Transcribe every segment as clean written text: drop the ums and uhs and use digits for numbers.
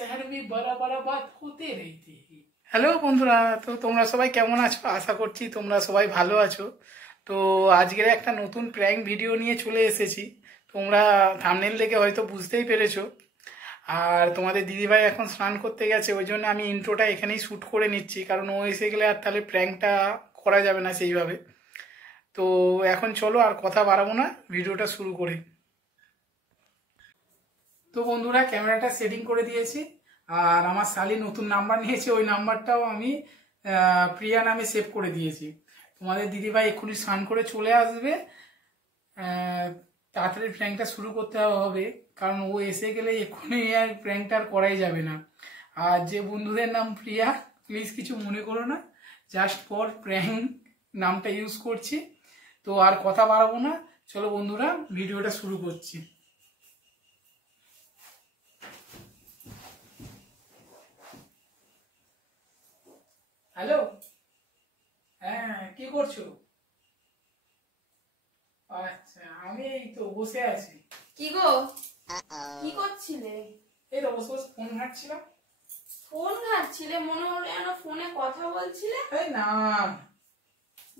शहर में बड़ा बड़ा बात होते रहती है। হ্যালো বন্ধুরা, তো তোমরা সবাই কেমন আছো? আশা করছি তোমরা সবাই ভালো আছো। তো আজকের একটা নতুন প্র্যাঙ্ক ভিডিও নিয়ে চলে এসেছি। তোমরা থাম্বনেল দেখে হয়তো বুঝতেই পেরেছো। আর তোমাদের দিদিভাই এখন স্নান করতে গেছে, ওই জন্য আমি ইন্ট্রোটা এখানেই শ্যুট করে নিচ্ছি, কারণ ও এসে গেলে আর তাহলে প্র্যাঙ্কটা করা যাবে না সেইভাবে। তো এখন চলো আর কথা বাড়াবো না, ভিডিওটা শুরু করি। তো বন্ধুরা, ক্যামেরাটা সেটিং করে দিয়েছি, আর আমার শালি নতুন নাম্বার নিয়েছে, ওই নাম্বারটাও আমি প্রিয়া নামে সেভ করে দিয়েছি। তোমাদের দিদিভাই এক্ষুনি স্নান করে চলে আসবে, তাড়াতাড়ি প্র্যাঙ্কটা শুরু করতে হবে, কারণ ও এসে গেলে এক্ষুনি আর প্র্যাঙ্কটা আর করাই যাবে না। আর যে বন্ধুদের নাম প্রিয়া, প্লিজ কিছু মনে করো না, জাস্ট ফর প্র্যাঙ্ক নামটা ইউজ করছি। তো আর কথা বাড়াবো না, চলো বন্ধুরা ভিডিওটা শুরু করছি। হ্যালো, হ্যাঁ কি করছো? আচ্ছা, আমি এই তো বসে আছি। কি গো, কি করছিলে? এই তো বসে বসে ফোন ঘাঁটছিলাম। ফোন ঘাঁটছিলে? মনে হলো যেন ফোনে কথা বলছিলে। এই না,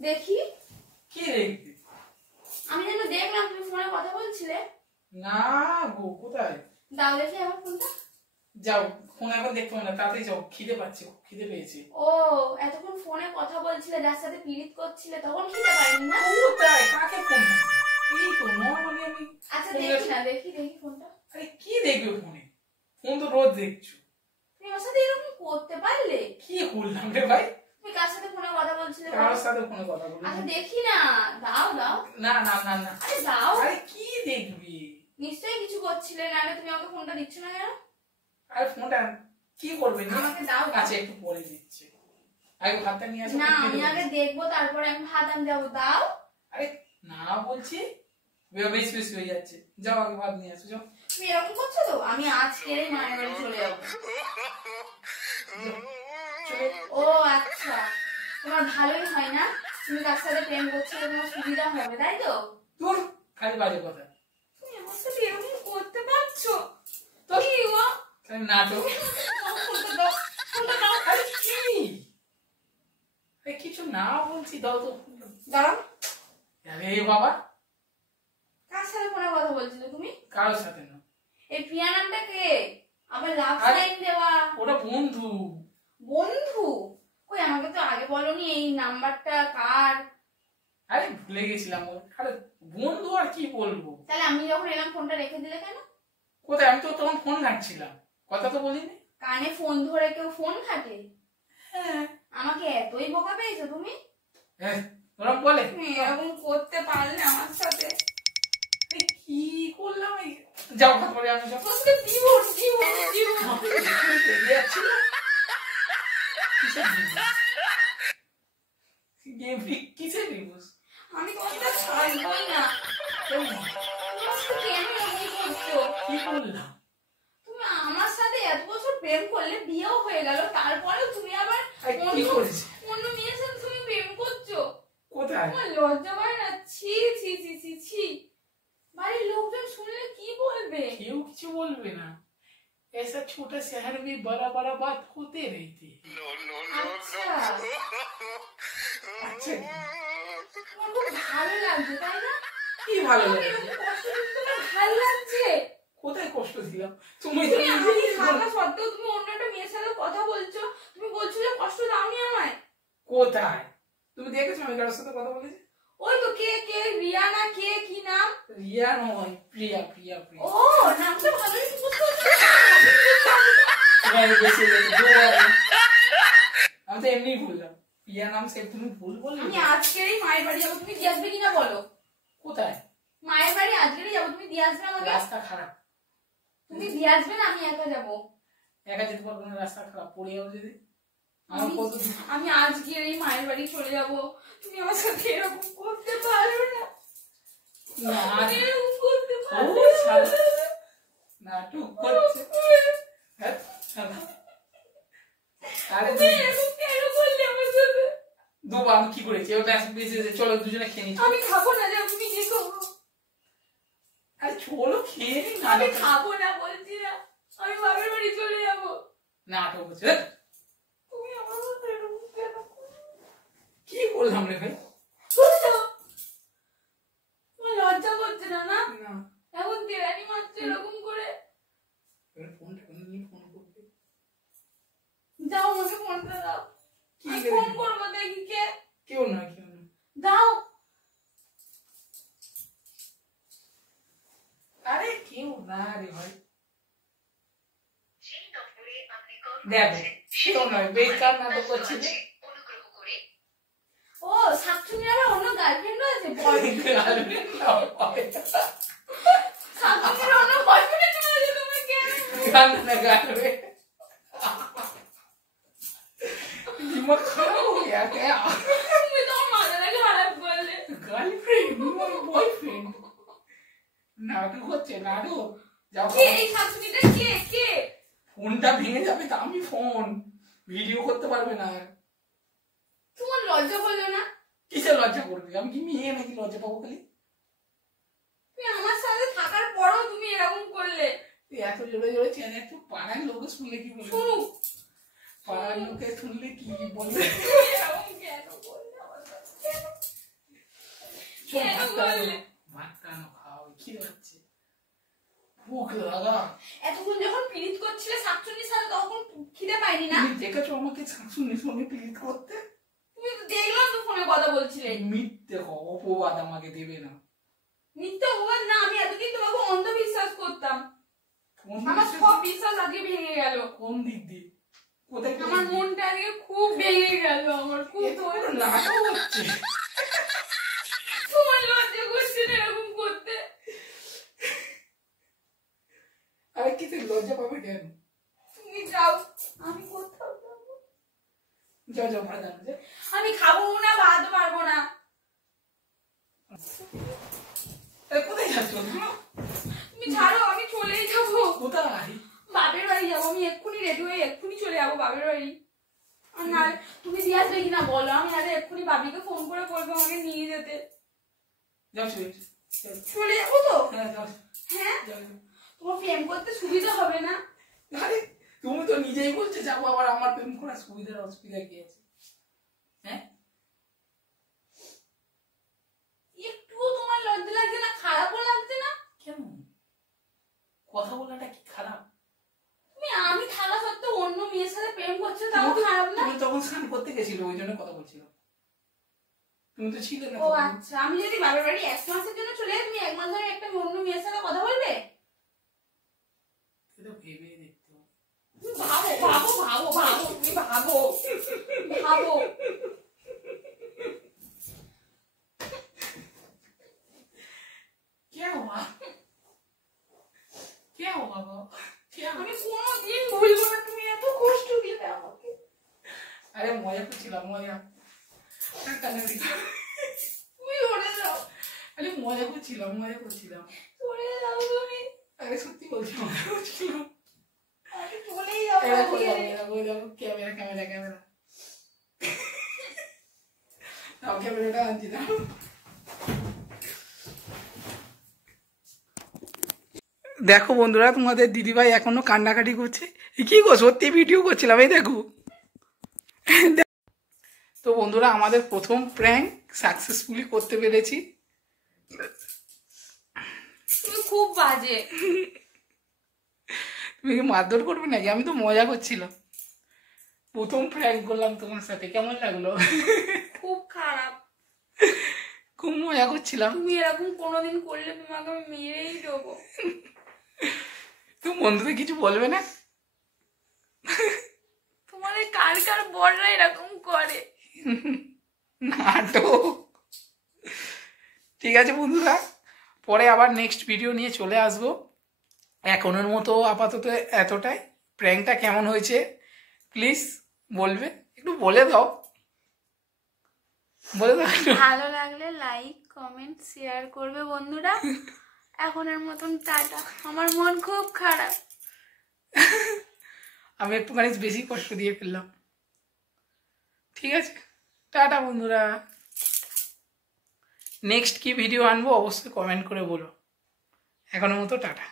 দেখি কি দেখবি? আমি যেন দেখলাম তুমি ফোনে কথা বলছিলে। না গো, কোথায়? দাও দেখি আমার ফোনটা। যাও, ফোন এখন দেখতে হবে না, তাড়াতাড়ি যাও, খিদে পাচ্ছে, খুব খিদে পেয়েছে। ও, এতক্ষণ ফোনে কথা বলছিলে, যার সাথে পীড়িত করছিলে, তখন খিদে পাইনি না? কোথায়? কাকে ফোন? এই তো নরমালি আমি। আচ্ছা দেখি না, দেখি ফোনটা। আরে কি দেখবে ফোনে? ফোন তো রোজ দেখছো। তুমি আমার সাথে এরকম করতে পারলে? কি করলাম রে ভাই? তুমি কার সাথে ফোনে কথা বলছিলে? কার সাথে ফোনে কথা বলছি? আচ্ছা দেখি না, দাও দাও। না না না না, আরে দাও। আরে কি দেখবি? নিশ্চয়ই কিছু করছিলে, নাহলে তুমি আমাকে ফোনটা দিচ্ছ না কেন? আরে ফোনটা কি করবে? আমাকে দাও। আচ্ছা একটু পরে দিচ্ছি, আগে ভাতটা নিয়ে আসো। না, আমি আগে দেখবো, তারপরে আমি ভাত আনতে যাবো। দাও। আরে না বলছি, বেশি বেশি হয়ে যাচ্ছে, যাও আগে ভাত নিয়ে আসো, যাও। তুমি এরকম করছো তো, আমি আজকেরই মায়ের বাড়ি চলে যাবো। ও আচ্ছা, তোমার ভালোই হয় না, তুমি কার সাথে প্রেম করছো, তোমার সুবিধা হবে, তাই তো? তোর খালি বাজে কথা। তুমি আমার সাথে এরকম করতে পারছো তো কি গো? না তো, ফোনটা দাও, ফোনটা দাও। আরে কি? আরে কিছু না বলছি, দাও তো। দাঁড়াও। আরে বাবা, কার সাথে ফোনে কথা বলছিলে তুমি? কারোর সাথে না। এই প্রিয়া নামটা কে? আবার লাভ আরে, সাইন দেওয়া। ওটা বন্ধু। বন্ধু? কই, আমাকে তো আগে বলনি এই নাম্বারটা কার। আরে ভুলে গেছিলাম। আরে বন্ধু আর কি বলবো। তাহলে আমি যখন এলাম ফোনটা রেখে দিলে কেন? কোথায়? আমি তো তখন ফোন ঘাঁটছিলাম, কথা তো বলিনি। কানে ফোন ধরে কেউ ফোন ঘাটে? হ্যাঁ। আমাকে এতই বোকা পেয়েছো তুমি? ওরম বলে? তুমি এরকম করতে পারলে আমার সাথে? কি করলাম? যাও ভাত পরে আমি যাও। তোমাকে ডিভোর্স ডিভোর্স ডিভোর্স। কিসের ডিভোর্স? আমি তোমাকে ছাড়বই না। তোমার সাথে কেন এরকম করছো? কি করলাম? তুমি আমার সাথে এত বছর প্রেম করলে, বিয়েও হয়ে গেল, তারপরেও তুমি আবার কি করেছি? অন্য মেয়ের সাথে তুমি প্রেম করছো। কোথায়? তোমার লজ্জা করে না? ছি ছি ছি ছি ছি। বাড়ির লোকজন শুনলে কি বলবে? কেউ কিছু বলবে না। ऐसा छोटा शहर में बड़ा बड़ा बात होते रहती है। আচ্ছা, আচ্ছা, তোমার খুব ভালো লাগছে তাই না? কি ভালো তোমাকে লাগে? এরকম কষ্ট দিতে তোমার ভালো লাগছে? কোথায় কষ্ট দিলাম? তুমি তো তুমি আমি নিজেই থাকা সত্ত্বেও তুমি অন্য একটা মেয়ের সাথে কথা বলছো, তুমি বলছো যে কষ্ট দাওনি আমায়। কোথায়? তুমি দেখেছো আমি কারোর সাথে কথা বলেছি? ওই তো কে কে, রিয়া না কে, কি নাম? রিয়া নয়, প্রিয়া প্রিয়া প্রিয়া। ও, নামটা ভালোই বুঝতে পারছো। আমি বেশি দুবার আমি তো এমনি বললাম, প্রিয়া নাম সে তুমি ভুল বললে। আমি আজকেরই মায়ের বাড়ি যাবো, তুমি দিয়ে আসবে কিনা বলো? কোথায়? মায়ের বাড়ি আজকেরই যাবো, তুমি দিয়ে আসবে আমাকে? রাস্তা খারাপ। তুমি দিয়ে আসবে না, আমি একা যাবো। একা যেতে পারবো না, রাস্তা খারাপ, পড়ে যাবো যদি। আমি আজকেরই মায়ের বাড়ি চলে যাবো, তুমি আমার সাথে এরকম করতে পারো না। এরকম করতে পারো না। নাটক করছে। আরে এরকম কেন করলে আমার সাথে? দুবার আমি কি করেছি? চলো দুজনে খেয়ে নিচ্ছি। আমি খাবো না, যাও তুমি গিয়ে খাবো। আরে চলো খেয়ে নি। আমি খাবো না বলছি না, আমি বাবার বাড়ি চলে যাবো। নাটক হচ্ছে। তুমি আমার মতো এরকম কেন করো? কি বললাম রে ভাই? বুঝছো? তোমার লজ্জা করছে না না? না এখন কেরানি মারছে এরকম করে। এবার ফোনটা নিয়ে ফোন করবে। যাও আমাকে ফোনটা দাও। কি আমি করে? ফোন করবো দেখি কে। কেউ না কেউ না। দাও। আরে কেউ না রে ভাই। দেখ কেউ নয়, বেকার নাটক করছি রে। ও শাকচুনির আবার অন্য গার্লফ্রেন্ড আছে, বয়ফ্রেন্ড। শাকচুনির অন্য বয়ফ্রেন্ড আছে, তুমি কেন? গান না গাবে। दिमाग खराब हो गया क्या? তুমি তো আমার মাথাটা খারাপ করলে। গার্লফ্রেন্ড তোমার বয়ফ্রেন্ড নাটক হচ্ছে নাটক। যাও কে এই শাকচুনিটা? কে কে? ফোনটা ভেঙে যাবে, দামি ফোন, ভিডিও করতে পারবে না। তোমার লজ্জা করলো না? কিসে লজ্জা করবে? আমি কি মেয়ে নাকি লজ্জা পাবো খালি? তুমি আমার সাথে থাকার পরও তুমি এরকম করলে। তুই এত জোরে জোরে চেনে, একটু পাড়ার লোকে শুনলে কি বলবে? শুনুক। পাড়ার লোকে শুনলে কি বলবে? তুমি এরকম কেন করলে আমার সাথে? কেন? কেন বললে? ভাত টানো খাও, খিদে পাচ্ছে, ভুক লাগা। এতক্ষণ যখন পিরিত করছিলে শাকচুনির সাথে তখন খিদে পাইনি না? তুমি দেখেছো আমাকে শাশুড়ির সঙ্গে পিরিত করতে? তুমি তো দেখলাম তো ফোনে কথা বলছিলে। মিথ্যে অপবাদ আমাকে দেবে না। মিথ্যে অপবাদ না, আমি এতদিন তোমাকে অন্ধবিশ্বাস করতাম। কোন আমার দিক সব দিয়ে? বিশ্বাস আজকে ভেঙে গেল। কোন দিক দিয়ে? কোথায় কোন আমার দিক দিয়ে? মনটা আজকে খুব ভেঙে গেল। আমার খুব এ তো পুরো নাটক হচ্ছে। তোমার লজ্জা করছে না এরকম করতে? আরে কি তুই লজ্জা পাবে কেন? তুমি যাও, আমি কোথাও যাবো। যাও যাও ভাড়া জানো যে। আমি খাবো না, ভাত পারবো না। আরে কোথায় যাচ্ছ? তুমি ছাড়ো, আমি চলেই যাবো। কোথায়? বাপের বাড়ি যাবো। আমি এক্ষুনি রেডি হয়ে এক্ষুনি চলে যাবো বাপের বাড়ি। আর না তুমি দিয়ে আসবে কিনা বলো, আমি আরে এক্ষুনি বাবিকে ফোন করে বলবো আমাকে নিয়ে যেতে। যাও শুয়ে। চলে যাবো তো? হ্যাঁ যাও। হ্যাঁ, যাও যাও। তোমার প্রেম করতে সুবিধা হবে না? আরে তুমি তো নিজেই বলছো যাবো, আবার আমার প্রেম করার সুবিধার অসুবিধা কি আছে? হ্যাঁ একটুও তোমার লজ্জা লাগছে না? খারাপও লাগছে না? কেন? কথা বলাটা কি খারাপ? আমি থাকা সত্ত্বেও অন্য মেয়ের সাথে প্রেম করছো, তাও খারাপ না? তুমি তখন স্নান করতে গেছিলে, ওই জন্য কথা বলছিল। তুমি তো ছিলে না ও তখন। আচ্ছা, আমি যদি বাবার বাড়ি 1 মাসের জন্য চলে যাই, তুমি 1 মাস ধরে একটা অন্য মেয়ের সাথে কথা বলবে? এটা ভেবে দেখতে হবে। তুমি ভাবো ভাবো ভাবো ভাবো, তুমি ভাবো ভাবো। क्या हुआ? क्या हुआ गो? क्या हुआ? আমি কোনোদিন ভুলবো না তুমি এত কষ্ট দিলে আমাকে। আরে মজা করছিলাম, মজা। আর কান্নাকাটি করো। তুমি সরে যাও, আরে মজা করছিলাম, মজা করছিলাম। সরে যাও তুমি। আরে সত্যি বলছি, মজা করছিলাম। আমি চলেই যাবো এরা করে আজকে। যাবো, এরা করে যাবো। Camera camera camera. দাও ক্যামেরাটা আনছি, দাও। দেখো বন্ধুরা, তোমাদের দিদিভাই এখনো কান্নাকাটি করছে। কি গো, সত্যি ভিডিও করছিলাম, এই দেখো। তো বন্ধুরা, আমাদের প্রথম প্র্যাঙ্ক সাকসেসফুলি করতে পেরেছি। তুমি খুব বাজে। তুমি কি মারধর করবে নাকি? আমি তো মজা করছিলাম। প্রথম প্র্যাঙ্ক করলাম তোমার সাথে, কেমন লাগলো? খুব খারাপ। খুব মজা করছিলাম। তুমি এরকম কোনোদিন করলে তোমাকে আমি মেরেই দেবো। তুমি বন্ধুদের কিছু বলবে না? তোমাদের কার কার বড়রা এরকম করে? নাটক। ঠিক আছে বন্ধুরা, পরে আবার নেক্সট ভিডিও নিয়ে চলে আসবো। এখনের মতো আপাতত এতটাই। প্র্যাঙ্কটা কেমন হয়েছে প্লিজ বলবে, একটু বলে দাও, বলে দাও একটু। ভালো লাগলে লাইক কমেন্ট শেয়ার করবে বন্ধুরা। এখনের মতন টাটা, আমার মন খুব খারাপ। আমি একটুখানি বেশি কষ্ট দিয়ে ফেললাম। ঠিক আছে, টাটা বন্ধুরা। নেক্সট কি ভিডিও আনবো অবশ্যই কমেন্ট করে বলো। এখনের মতো টাটা।